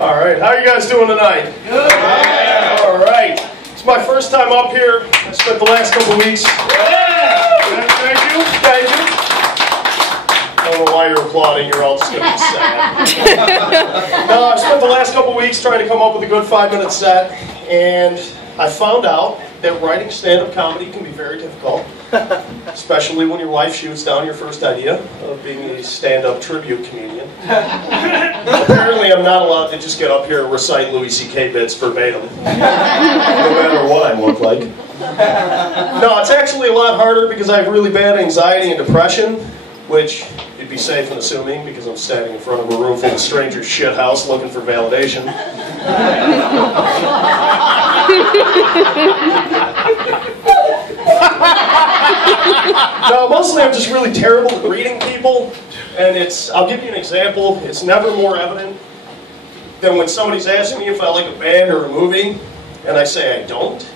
All right, how are you guys doing tonight? Good. Yeah. All right. It's my first time up here. I spent the last couple weeks. Yeah. Thank you. Thank you. I don't know why you're applauding. You're all just going to be sad. No, I spent the last couple weeks trying to come up with a good 5-minute set, and I found out that writing stand-up comedy can be very difficult, especially when your wife shoots down your first idea of being a stand-up tribute comedian. Apparently I'm not allowed to just get up here and recite Louis C.K. bits verbatim, no matter what I look like. No, it's actually a lot harder because I have really bad anxiety and depression, which you'd be safe in assuming because I'm standing in front of a room full of strangers' shithouse looking for validation. No, mostly I'm just really terrible at reading people, and I'll give you an example. It's never more evident than when somebody's asking me if I like a band or a movie, and I say I don't,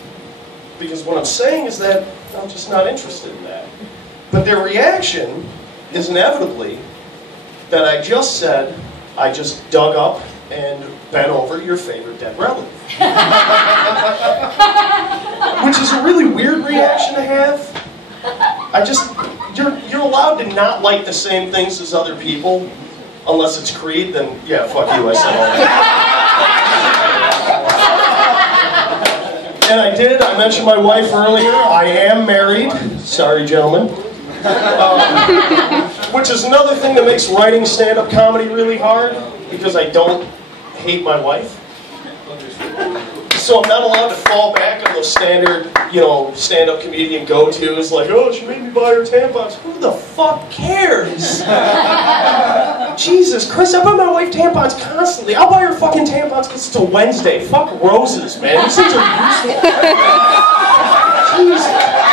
because what I'm saying is that I'm just not interested in that. But their reaction is inevitably that I just said I just dug up and bent over your favorite dead relative. Which is a really weird reaction to have. You're allowed to not like the same things as other people, unless it's Creed, then yeah, fuck you, I said all that. And I mentioned my wife earlier. I am married. Sorry, gentlemen. Which is another thing that makes writing stand-up comedy really hard, because I don't hate my wife. So I'm not allowed to fall back on those standard, stand-up comedian go-tos like, oh, she made me buy her tampons. Who the fuck cares? Jesus Christ, I buy my wife tampons constantly. I'll buy her fucking tampons because it's a Wednesday. Fuck roses, man. These things are useful. Jesus.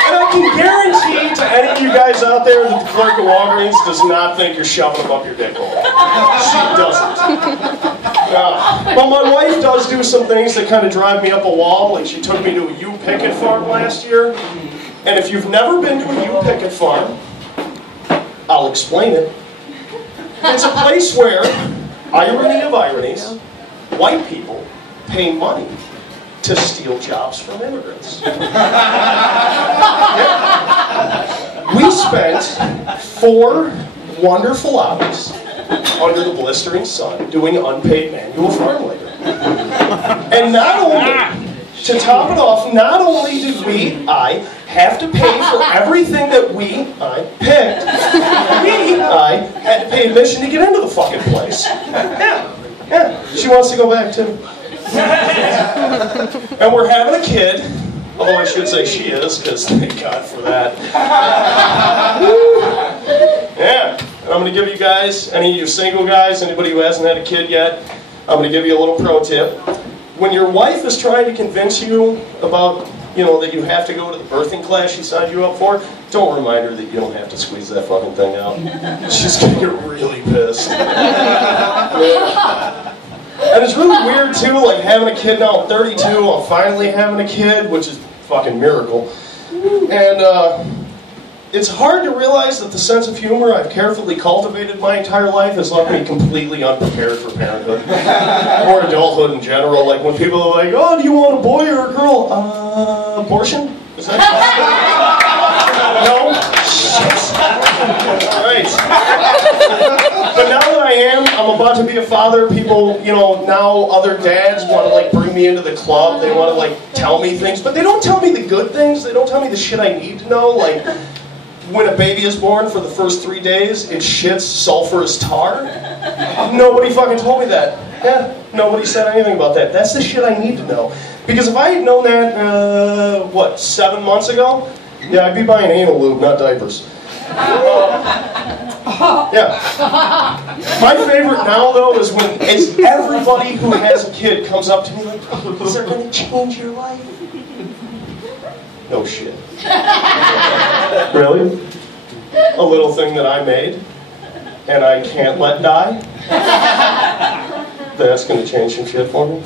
And I can guarantee to any of you guys out there that the clerk at Walgreens does not think you're shoving them up your dick hole. She doesn't. Well, my wife does do some things that kind of drive me up a wall. Like she took me to a ewe picket farm last year. And if you've never been to a ewe picket farm, I'll explain it. It's a place where, irony of ironies, white people pay money to steal jobs from immigrants. Yeah. We spent 4 wonderful hours under the blistering sun doing unpaid manual farm labor. And not only, to top it off, not only did I have to pay for everything that I picked, I had to pay admission to get into the fucking place. Yeah, she wants to go back too. And we're having a kid, although I should say she is, because thank God for that. Yeah, and I'm going to give you guys, any of you single guys, anybody who hasn't had a kid yet, I'm going to give you a little pro tip. When your wife is trying to convince you about, that you have to go to the birthing class she signed you up for, don't remind her that you don't have to squeeze that fucking thing out. She's going to get really pissed. Yeah. And it's really weird too, like having a kid now. I'm 32, I'm finally having a kid, which is a fucking miracle. And it's hard to realize that the sense of humor I've carefully cultivated my entire life has left me completely unprepared for parenthood. Or adulthood in general. Like when people are like, oh, do you want a boy or a girl? Abortion? Is that no? Shit. Alright. But now that I'm about to be a father, people, now other dads want to bring me into the club. They want to tell me things, but they don't tell me the good things. They don't tell me the shit I need to know. Like when a baby is born, for the first 3 days, it shits sulfurous tar. Nobody fucking told me that. Yeah, nobody said anything about that. That's the shit I need to know. Because if I had known that, 7 months ago, yeah, I'd be buying anal lube, not diapers. Yeah. My favorite now, though, is when everybody who has a kid comes up to me like, oh, is that going to change your life? No shit. Really? A little thing that I made, and I can't let die? That's going to change some shit for me?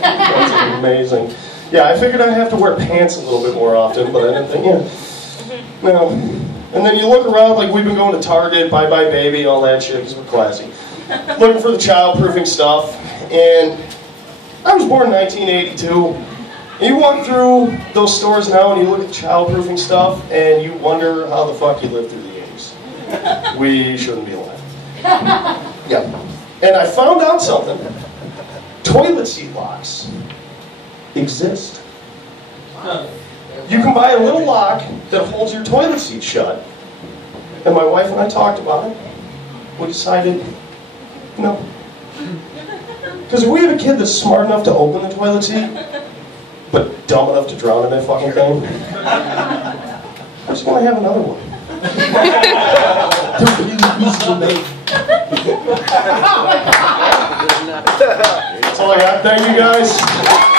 That's amazing. Yeah, I figured I'd have to wear pants a little bit more often, but I didn't think, No. And then you look around, like we've been going to Target, Bye Bye Baby, all that shit, because we're classy. Looking for the child-proofing stuff. And I was born in 1982. And you walk through those stores now and you look at the childproofing stuff and you wonder how the fuck you lived through the 80s. We shouldn't be alive. Yeah. And I found out something. Toilet seat locks exist. You can buy a little lock that holds your toilet seat shut. And my wife and I talked about it. We decided, no. Because if we have a kid that's smart enough to open the toilet seat, but dumb enough to drown in that fucking thing, I just want to have another one. They're really easy to make. That's all I got. Thank you guys.